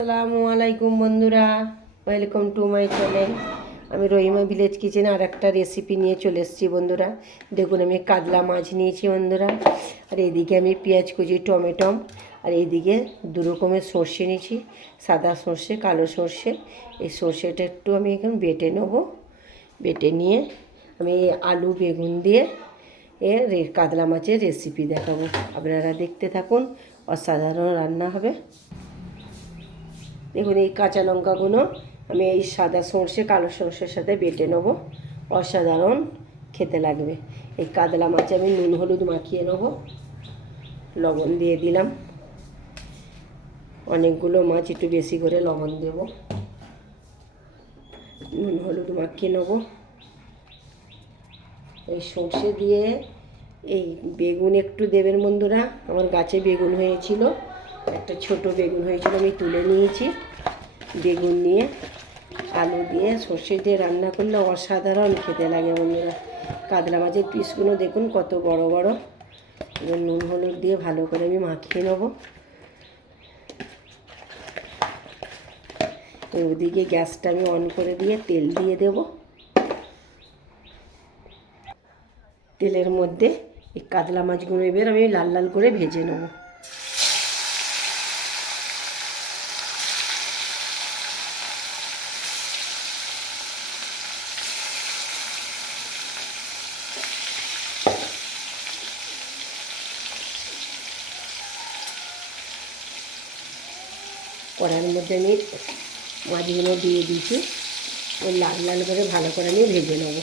আসসালামু আলাইকুম বন্ধুরা, ওয়েলকাম টু মাই চ্যানেল। আমি রহিমা ভিলেজ কিচেনে আর একটা রেসিপি নিয়ে চলে এসেছি বন্ধুরা। দেখুন, আমি কাতলা মাছ নিয়েছি বন্ধুরা, আর এইদিকে আমি পেঁয়াজ কুচি, টমেটো, আর এইদিকে দু রকমের সর্ষে নিয়েছি, সাদা সর্ষে, কালো সর্ষে। এই সর্ষেটা একটু আমি এখন বেটে নেব। বেটে নিয়ে আমি আলু বেগুন দিয়ে কাতলা মাছের রেসিপি দেখাবো। আপনারা দেখতে থাকুন, অসাধারণ রান্না হবে। দেখুন, এই কাঁচা লঙ্কাগুলো আমি এই সাদা সর্ষে কালো সর্ষের সাথে বেটে নেব, অসাধারণ খেতে লাগবে। এই কাতলা মাছে আমি নুন হলুদ মাখিয়ে নেব, লবণ দিয়ে দিলাম। অনেকগুলো মাছ, একটু বেশি করে লবণ দেব, নুন হলুদ মাখিয়ে নেব। এই সর্ষে দিয়ে এই বেগুন একটু দেবেন বন্ধুরা। আমার গাছে বেগুন হয়েছিল, একটা ছোট বেগুন হয়েছিল, আমি তুলে নিয়েছি। বেগুন নিয়ে আলু দিয়ে সর্ষে দিয়ে রান্না করলে অসাধারণ খেতে লাগে বন্ধুরা। কাতলা মাছের পিসগুলো দেখুন কত বড় বড়। এবার নুন হলুদ দিয়ে ভালো করে আমি মাখিয়ে নেব। ওদিকে গ্যাসটা আমি অন করে দিয়ে তেল দিয়ে দেব। তেলের মধ্যে এই কাতলা মাছগুলো এবার আমি লাল লাল করে ভেজে নেব। কড়ার মধ্যে আমি মাছগুলো দিয়ে দিয়েছি, ওই লাল লাল করে ভালো করে আমি ভেজে নেব।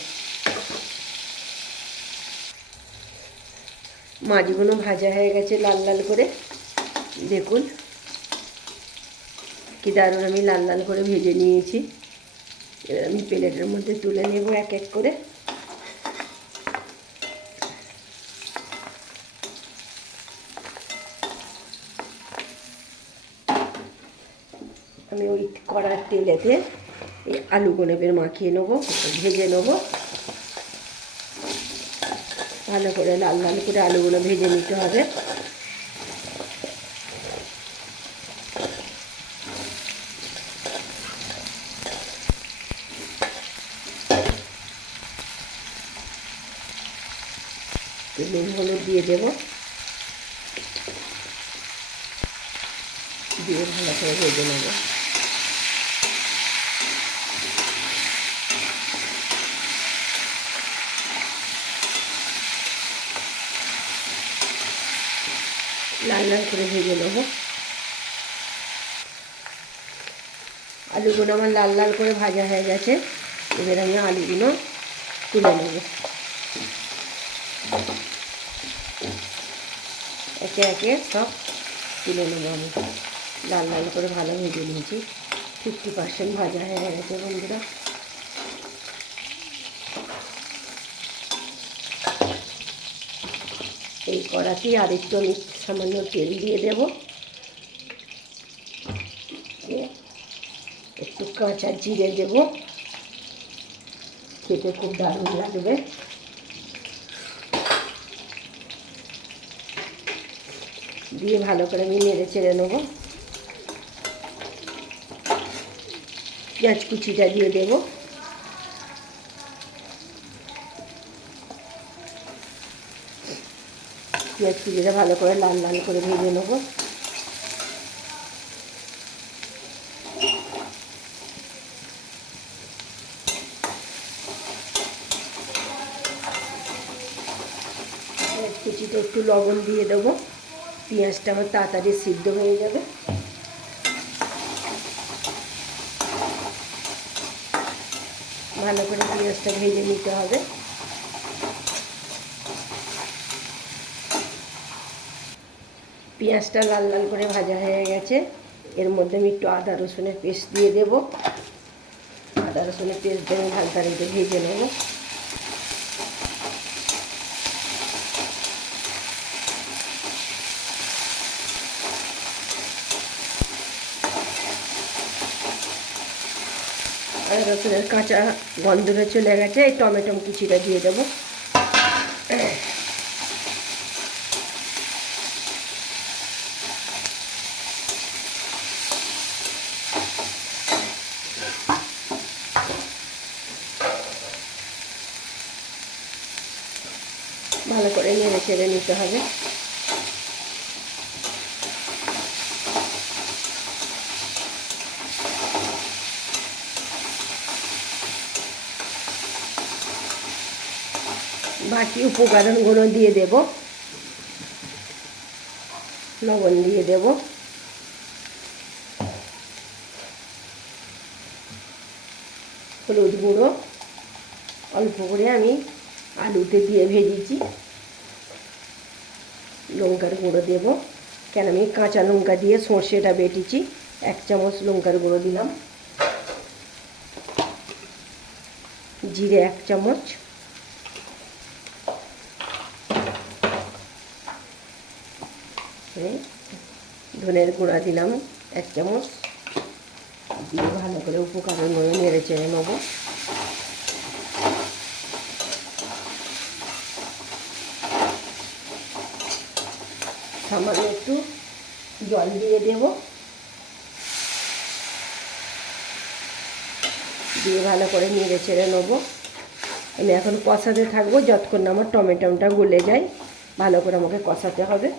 মাছগুলো ভাজা হয়ে গেছে লাল লাল করে, দেখুন কি দারুণ আমি লাল লাল করে ভেজে নিয়েছি। এবার আমি প্লেটের মধ্যে তুলে নেব এক এক করে। আমি ওই কড়ার তেলেতে এই আলুগুলো এবার মাখিয়ে নেবো, ভেজে নেবো ভালো করে। লাল লাল করে আলুগুলো ভেজে নিতে হবে। নুন হলুদ দিয়ে দেবো, দিয়ে ভালো করে ভেজে নেবো। লাল লাল করে ভেজে নেবো। আলুগুলো আমার লাল লাল করে ভাজা হয়ে গেছে, এবার আমি আলুগুলো তুলে নেব। একে একে সব তুলে নেবো। আমি লাল লাল করে ভালো ভেজে নিয়েছি, 50% ভাজা হয়ে গেছে বন্ধুরা। এই কড়াতেই আরেকটু আমি সামান্য তেল দিয়ে দেব, একটু কাঁচা জিরে দেব, খেতে খুব দারুণ লাগবে। দিয়ে ভালো করে আমি নেড়ে চেড়ে নেব। পেঁয়াজ কুচিটা দিয়ে দেব। পেঁয়াজ কুচিটা ভালো করে লাল লাল করে ভেজে নেব। পেঁয়াজ কুচিটা একটু লবণ দিয়ে দেবো, পেঁয়াজটা আমার তাড়াতাড়ি সিদ্ধ হয়ে যাবে। ভালো করে পেঁয়াজটা ভেজে নিতে হবে। পেঁয়াজটা লাল লাল করে ভাজা হয়ে গেছে, এর মধ্যে আমি একটু আদা রসুনের পেস্ট দিয়ে দেব। আদা রসুনের পেস্ট দিয়ে আমি হালকা রেখে ভেজে নেব। আদা রসুনের কাঁচা গন্ধটা চলে গেছে, এই টমেটো কুচিটা দিয়ে দেবো। ভালো করে নেড়ে চেড়ে নিতে হবে। বাকি উপকরণগুলো দিয়ে দেব, লবণ দিয়ে দেব, হলুদ গুঁড়ো অল্প করে আমি আলুতে দিয়ে ভেজেছি, লঙ্কার গুঁড়ো দেব, কেন আমি কাঁচা লঙ্কা দিয়ে সর্ষেটা বেটেছি, 1 চামচ লঙ্কার গুঁড়ো দিলাম, জিরে 1 চামচ, ধনের গুঁড়া দিলাম 1 চামচ, দিয়ে ভালো করে উপকরণগুলো নেড়ে চেড়ে নেবো। সামান্য একটু জল দিয়ে দেব, দিয়ে ভালো করে নেড়ে চেড়ে নেবো। আমি এখন কষাতে থাকবো যতক্ষণ না আমার টমেটোটা গলে যায়, ভালো করে আমাকে কষাতে হবে।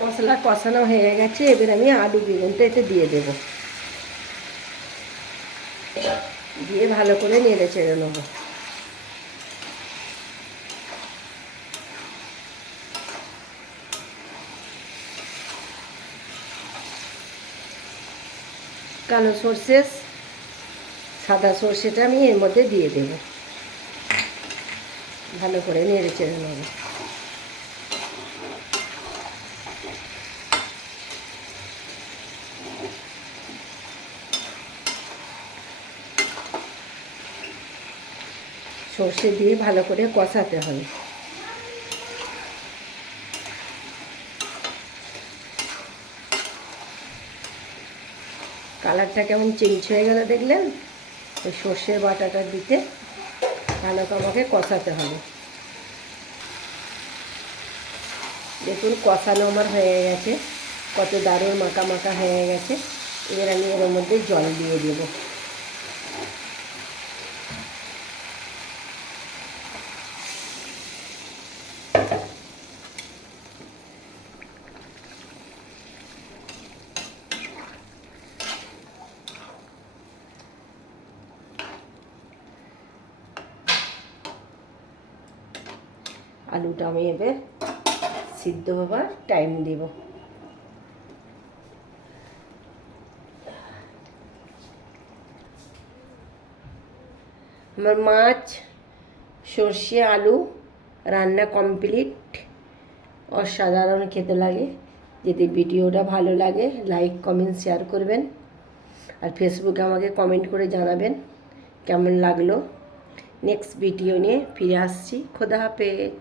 মশলা কষানো হয়ে গেছে, এবার আমি আলু বেগুনটা এতে দিয়ে দেব, দিয়ে ভালো করে নেড়ে চেড়ে নেবো। কালো সর্ষে সাদা সর্ষেটা আমি এর মধ্যে দিয়ে দেব, ভালো করে নেড়ে চেড়ে নেব। সর্ষে দিয়ে ভালো করে কষাতে হবে। কালারটা কেমন চেঞ্জ হয়ে গেল দেখলেন? ওই সর্ষের বাটাটা দিতে ভালো করে আমাকে কষাতে হবে। দেখুন কষানো আমার হয়ে গেছে, কত দারুণ মাখা মাখা হয়ে গেছে। এবার আমি এর মধ্যে জল দিয়ে দেব। আলুটা আমি এবার সিদ্ধ হবার টাইম দেব। আমার মাছ সর্ষে আলু রান্না কমপ্লিট। অসাধারণ খেতে লাগে। যদি ভিডিওটা ভালো লাগে লাইক কমেন্ট শেয়ার করবেন, আর ফেসবুকে আমাকে কমেন্ট করে জানাবেন কেমন লাগলো। নেক্সট ভিডিও নিয়ে ফিরে আসছি। খোদা হাফেজ।